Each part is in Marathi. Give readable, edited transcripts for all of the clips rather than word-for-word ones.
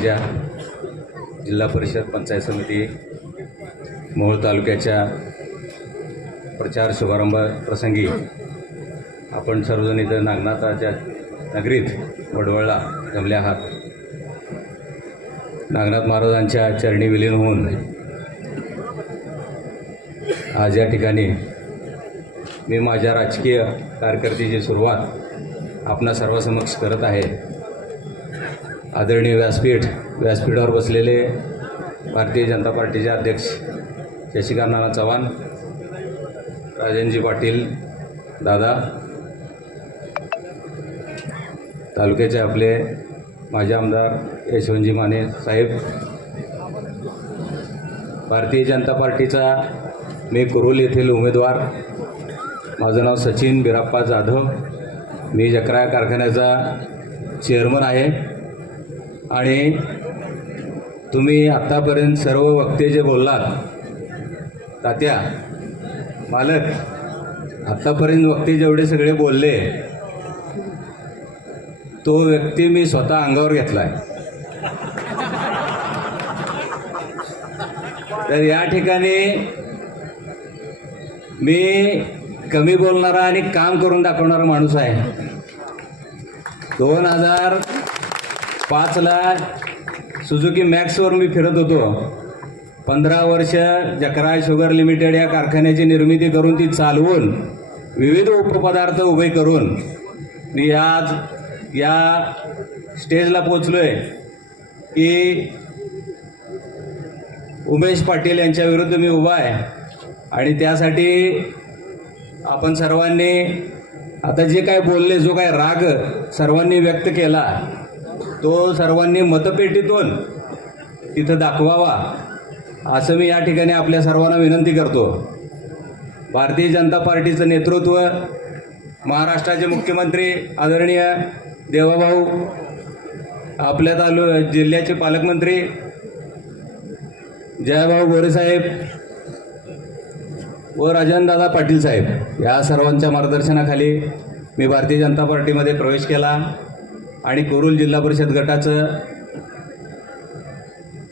ज्या जिल्हा परिषद पंचायत समिती मोहोळ तालुक्याच्या प्रचार शुभारंभ प्रसंगी आपण सर्वजण इथं नागनाथाच्या नगरीत वडवळला जमले आहात। नागनाथ महाराजांच्या चरणी विलीन होऊन आज या ठिकाणी मी माझ्या राजकीय कारकिर्दीची सुरुवात आपणा सर्वांसमक्ष करत आहे। आदरणीय व्यासपीठावर बसलेले भारतीय जनता पार्टीचे अध्यक्ष शशिकांत नाना चव्हाण, राजनजी पाटील दादा, तालुक्याचे आपले माजी आमदार यशवंतजी माने साहेब, भारतीय जनता पार्टीचा मी कुरुल येथील उमेदवार, माझं नाव सचिन बिराप्पा जाधव, मी जकरा कारखान्याचा चेअरमन आहे। आणि तुम्ही आत्तापर्यंत सर्व वक्ते जे बोललात, तात्या मालक, आत्तापर्यंत वक्ते जेवढे सगळे बोलले तो व्यक्ती मी स्वतः अंगावर घेतला आहे। तर या ठिकाणी मी कमी बोलणारा आणि काम करून दाखवणारा माणूस आहे। 2005ला सुझुकी मॅक्सवर मी फिरत होतो। 15 वर्ष जकरा शुगर लिमिटेड या कारखान्याची निर्मिती करून ती चालवून विविध उपपदार्थ उभे करून मी आज या स्टेजला पोचलोय की उमेश पाटील यांच्या विरुद्ध मी उभा आहे। आणि त्यासाठी आपण सर्वांनी आता जे काय बोलले, जो काय राग सर्वांनी व्यक्त केला, तो सर्वांनी मतपेटीतून तिथं दाखवावा असं मी या ठिकाणी आपल्या सर्वांना विनंती करतो। भारतीय जनता पार्टीचं नेतृत्व, महाराष्ट्राचे मुख्यमंत्री आदरणीय देवाभाऊ, आपल्या जिल्ह्याचे पालकमंत्री जयभाऊ गोरेसाहेब व राजनदादा पाटील साहेब, या सर्वांच्या मार्गदर्शनाखाली मी भारतीय जनता पार्टीमध्ये प्रवेश केला आणि कुरुल जिल्हा परिषद गटाचं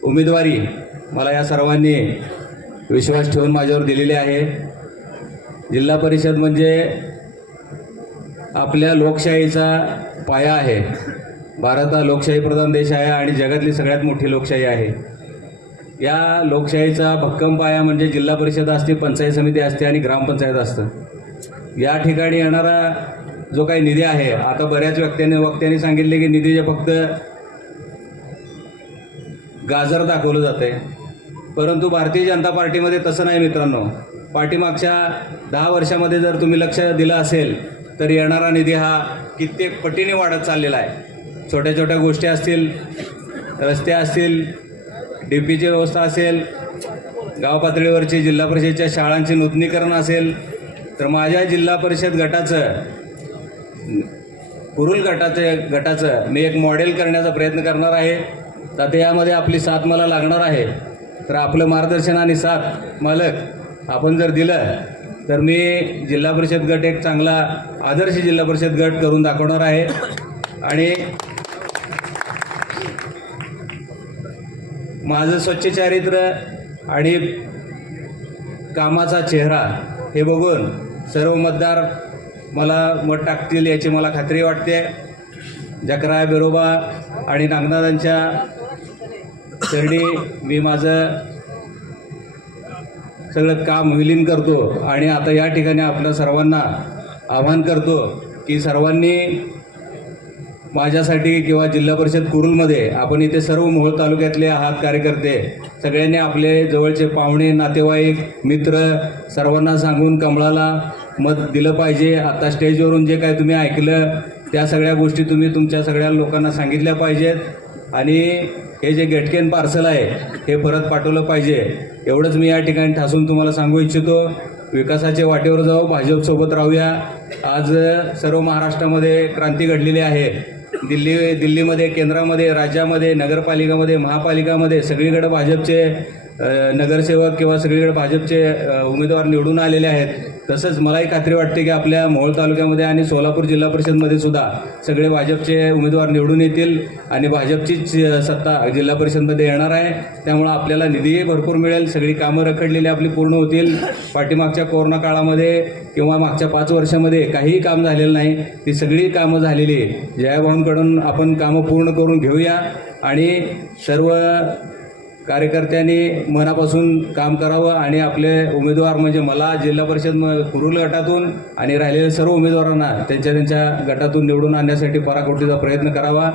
उमेदवारी मला या सर्वांनी विश्वास ठेवून माझ्यावर दिलेली आहे। जिल्हा परिषद म्हणजे आपल्या लोकशाहीचा पाया आहे। भारत हा लोकशाही प्रधान देश आहे आणि जगातली सगळ्यात मोठी लोकशाही आहे। या लोकशाहीचा भक्कम पाया म्हणजे जिल्हा परिषद असते, पंचायत समिती असते आणि ग्रामपंचायत असतं। या ठिकाणी येणारा जो काही निधी आहे, आता बऱ्याच वक्त्यांनी सांगितले की निधीचे फक्त गाजर दाखवलं जाते, परंतु भारतीय जनता पार्टीमध्ये तसं नाही मित्रांनो। पाठीमागच्या 10 वर्षामध्ये जर तुम्ही लक्ष दिलं असेल तर येणारा निधी हा कित्येक पटीने वाढत चाललेला आहे। छोट्या छोट्या गोष्टी असतील, रस्ते असतील, डीपीची व्यवस्था असेल, गाव पातळीवरची जिल्हा परिषदेच्या शाळांचे नूतनीकरण असेल, तर माझ्या जिल्हा परिषद गटाचं, कुरुल गटाचं मी एक मॉडेल करण्याचा प्रयत्न करणार आहे। तर यामध्ये आपली साथ मला लागणार आहे। तर आपलं मार्गदर्शन आणि साथ मालक आपण जर दिलं तर मी जिल्हा परिषद गट एक चांगला आदर्श जिल्हा परिषद गट करून दाखवणार आहे। आणि माझं स्वच्छ चारित्र्य आणि कामाचा चेहरा हे बघून सर्व मतदार मला मत टाकतील याची मला खात्री वाटते। जकरा बिरोबा आणि नागनाथांच्या चरणी मी माझं सगळं काम विलीन करतो आणि आता या ठिकाणी आपल्या सर्वांना आवाहन करतो की सर्वांनी माझ्यासाठी किंवा जिल्हा परिषद कुरुलमध्ये आपण इथे सर्व मोहोळ तालुक्यातले आहात कार्यकर्ते, सगळ्यांनी आपले जवळचे पाहुणे, नातेवाईक, मित्र सर्वांना सांगून कमळाला मत दिलं पाहिजे। आता स्टेजवरून जे काय तुम्ही ऐकलं त्या सगळ्या गोष्टी तुम्ही तुमच्या सगळ्या लोकांना सांगितल्या पाहिजेत आणि हे जे गेटकेन पार्सल आहे हे परत पाठवलं पाहिजे। एवढंच मी या ठिकाणी ठासून तुम्हाला सांगू इच्छितो। विकासाच्या वाटेवर जाऊ, भाजपसोबत राहूया। आज सर्व महाराष्ट्रामध्ये क्रांती घडलेली आहे। दिल्लीमध्ये, केंद्रामध्ये, राज्यामध्ये, नगरपालिकामध्ये, महापालिकामध्ये सगळीकडे भाजपचे नगरसेवक किंवा सगळीकडे भाजपचे उमेदवार निवडून आलेले आहेत, तसंच मलाही खात्री वाटते की आपल्या मोहोळ तालुक्यामध्ये आणि सोलापूर जिल्हा परिषदमध्ये सुद्धा सगळे भाजपचे उमेदवार निवडून येतील आणि भाजपचीच सत्ता जिल्हा परिषदमध्ये येणार आहे. त्यामुळं आपल्याला निधीही भरपूर मिळेल, सगळी कामं रखडलेली आपली पूर्ण होतील. पाठीमागच्या कोरोना काळामध्ये किंवा मागच्या 5 वर्षामध्ये काहीही काम झालेलं नाही, ती सगळी कामं झालेली जयाभाऊंकडून आपण कामं पूर्ण करून घेऊया आणि सर्व कार्यकर्त्यांनी मनापासून काम करावं आणि आपले उमेदवार म्हणजे मला जिल्हा परिषद कुरुल गटातून आणि राहिलेल्या सर्व उमेदवारांना त्यांच्या गटातून निवडून आणण्यासाठी पराकोटीचा प्रयत्न करावा,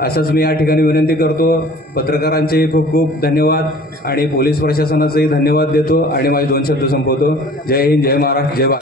असंच मी या ठिकाणी विनंती करतो. पत्रकारांचेही खूप खूप धन्यवाद आणि पोलीस प्रशासनाचेही धन्यवाद देतो आणि माझे 2 शब्द संपवतो. जय हिंद, जय महाराष्ट्र, जय भारत.